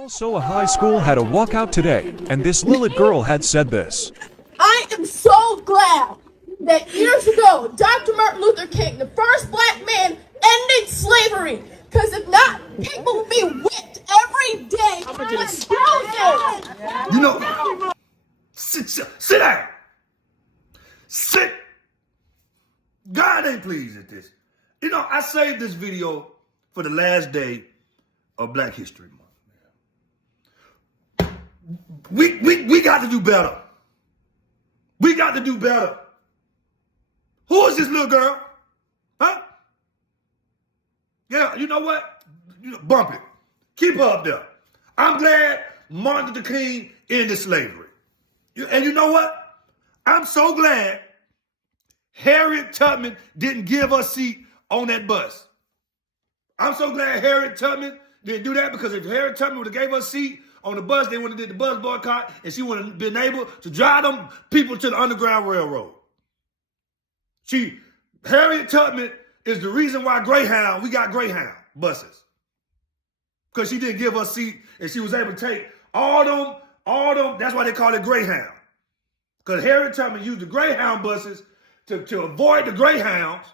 Also, a high school had a walkout today, and this Lilith girl had said this. I am so glad that years ago, Dr. Martin Luther King, the first black man, ended slavery. Because if not, people would be whipped every day for thousands. You know, sit down. Sit. God ain't pleased at this. You know, I saved this video for the last day of Black History Month. We got to do better. We got to do better. Who is this little girl? Huh? Yeah, you know what? Bump it. Keep her up there. I'm glad Martin Luther King ended slavery. And you know what? I'm so glad Harriet Tubman didn't give her a seat on that bus. I'm so glad Harriet Tubman didn't do that, because if Harriet Tubman would have gave her a seat on the bus, they would have did the bus boycott, and she would have been able to drive them people to the Underground Railroad. Harriet Tubman is the reason why we got Greyhound buses. Because she didn't give her a seat, and she was able to take all them, that's why they call it Greyhound. Because Harriet Tubman used the Greyhound buses to avoid the Greyhounds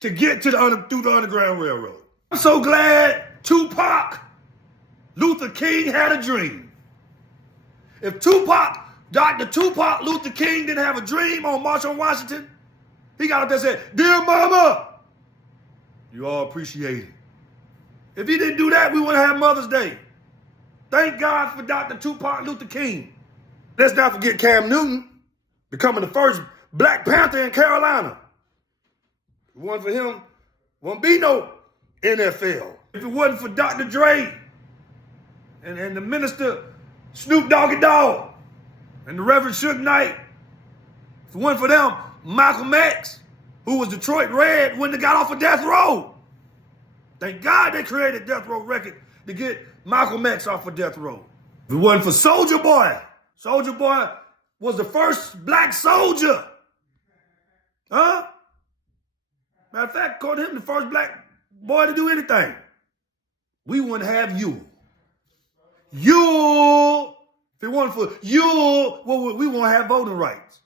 to get to through the Underground Railroad. I'm so glad Luther King had a dream. If Dr. Tupac Luther King didn't have a dream on March on Washington, he got up there and said, "Dear Mama, you all appreciate it." If he didn't do that, we wouldn't have Mother's Day. Thank God for Dr. Tupac Luther King. Let's not forget Cam Newton becoming the first Black Panther in Carolina. If it wasn't for him, wouldn't be no NFL. If it wasn't for Dr. Dre and the minister Snoop Doggy Dogg and the Reverend Suge Knight, if it wasn't for them, Malcolm X, who was Detroit Red, wouldn't have got off of death row. Thank God they created Death Row Records to get Malcolm X off of death row. If it wasn't for Soulja Boy was the first black soldier. Huh? Matter of fact, called him the first black boy to do anything. We wouldn't have you. If it wasn't for you, well, we won't have voting rights.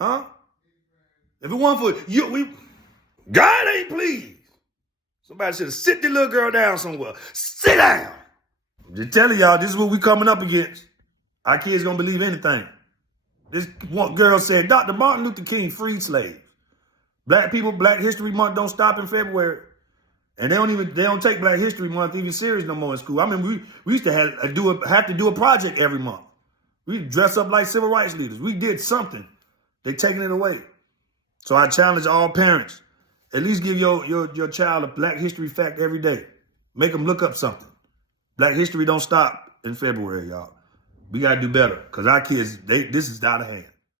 Huh? If it wasn't for you, God ain't pleased. Somebody should have sit the little girl down somewhere. Sit down. I'm just telling y'all, this is what we coming up against. Our kids gonna believe anything. This one girl said, Dr. Martin Luther King freed slaves. Black people, Black History Month don't stop in February. And they don't take Black History Month even serious no more in school. I mean, we used to have to do a project every month. We dress up like civil rights leaders. We did something. They taking it away. So I challenge all parents, at least give your child a Black history fact every day. Make them look up something. Black history don't stop in February, y'all. We got to do better, because our kids, this is out of hand.